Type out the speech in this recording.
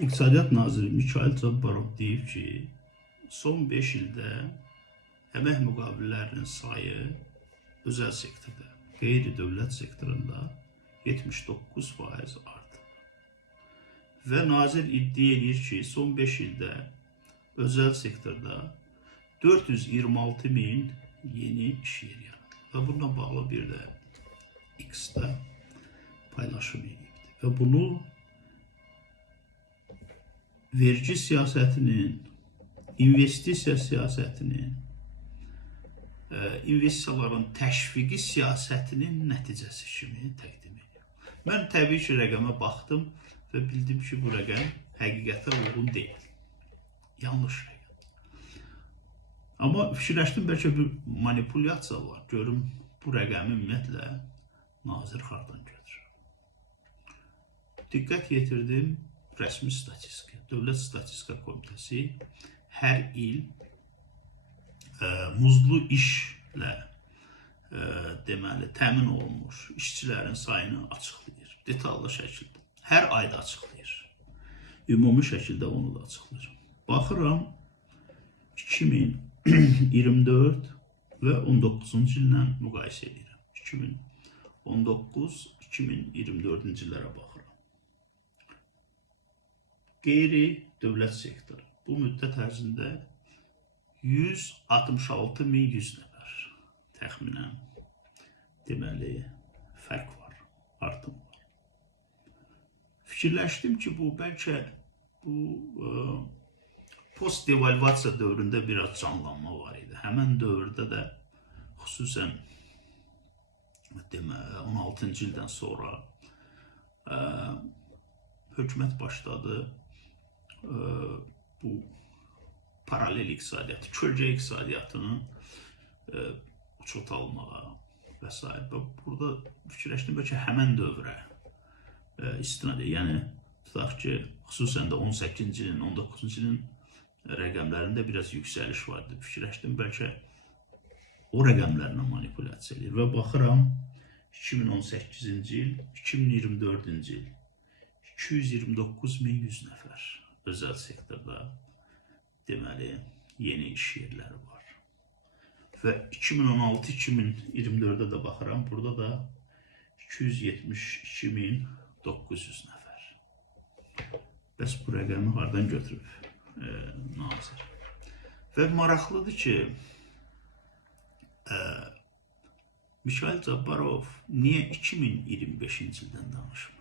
İqtisadiyyat naziri Mikayıl Cabbarov deyib ki, son 5 ildə əmək müqavillərinin sayı özəl sektorda, qeyri-dövlət sektorunda 79% artdı. Və nazir iddia edir ki, son 5 ildə özəl sektorda 426 min yeni iş yeri yaratıldı. Və bununla bağlı bir də X-də paylaşım edildi. Və bunu vergi siyasətinin, investisiya siyasətinin, investisiyaların təşviqi siyasətinin nəticəsi kimi təqdim edir. Mən təbii ki, rəqəmə baxdım və bildim ki, bu rəqəm həqiqətə uyğun deyil. Yanlış rəqəm. Amma fikirləşdim, bəlkə bir manipulyasiya var. Görüm, bu rəqəmi ümumiyyətlə nazir hardan götürür. Diqqət yetirdim, rəsmi statistika. Dövlət Statistika Komitəsi hər il muzlu işlə deməli təmin olunmuş işçilərin sayını açıqlayır. Detallı şəkildə. Hər ayda açıqlayır. Ümumi şəkildə onu da açıqlayır. Baxıram 2024 və 19-cu illə müqayisə edirəm. 2019-2024-cü illərə baxıram. Qeyri-dövlət sektoru bu müddət ərzində 166.100 nəfər təxminən deməli fərq var, artım var. Fikirləşdim ki, bu bəlkə post-devalvasiya dövründə biraz canlanma var idi. Həmən dövrdə də xüsusən 16-cı ildən sonra hökumət başladı bu paralel iqtisadiyyatı, kölgə iqtisadiyyatını uçotulmağa və s. Burada fikirləşdim, bəlkə həmən dövrə istinad edir. Yəni, tutaq ki, xüsusən də 18-ci ilin, 19-cu ilin rəqəmlərində biraz yüksəliş vardı. Fikirləşdim, bəlkə o rəqəmlərlə manipulyasiya edir. Və baxıram, 2018-ci il, 2024-cü il 229.100 nəfər özəl sektorda deməli yeni iş yerləri var. Və 2016-2024-də də baxıram, burada da 272.900 nəfər. Bəs bu rəqəmi hardan götürüb nazir? Və maraqlıdır ki, Mikayıl Cabbarov niyə 2025-ci ildən danışmır?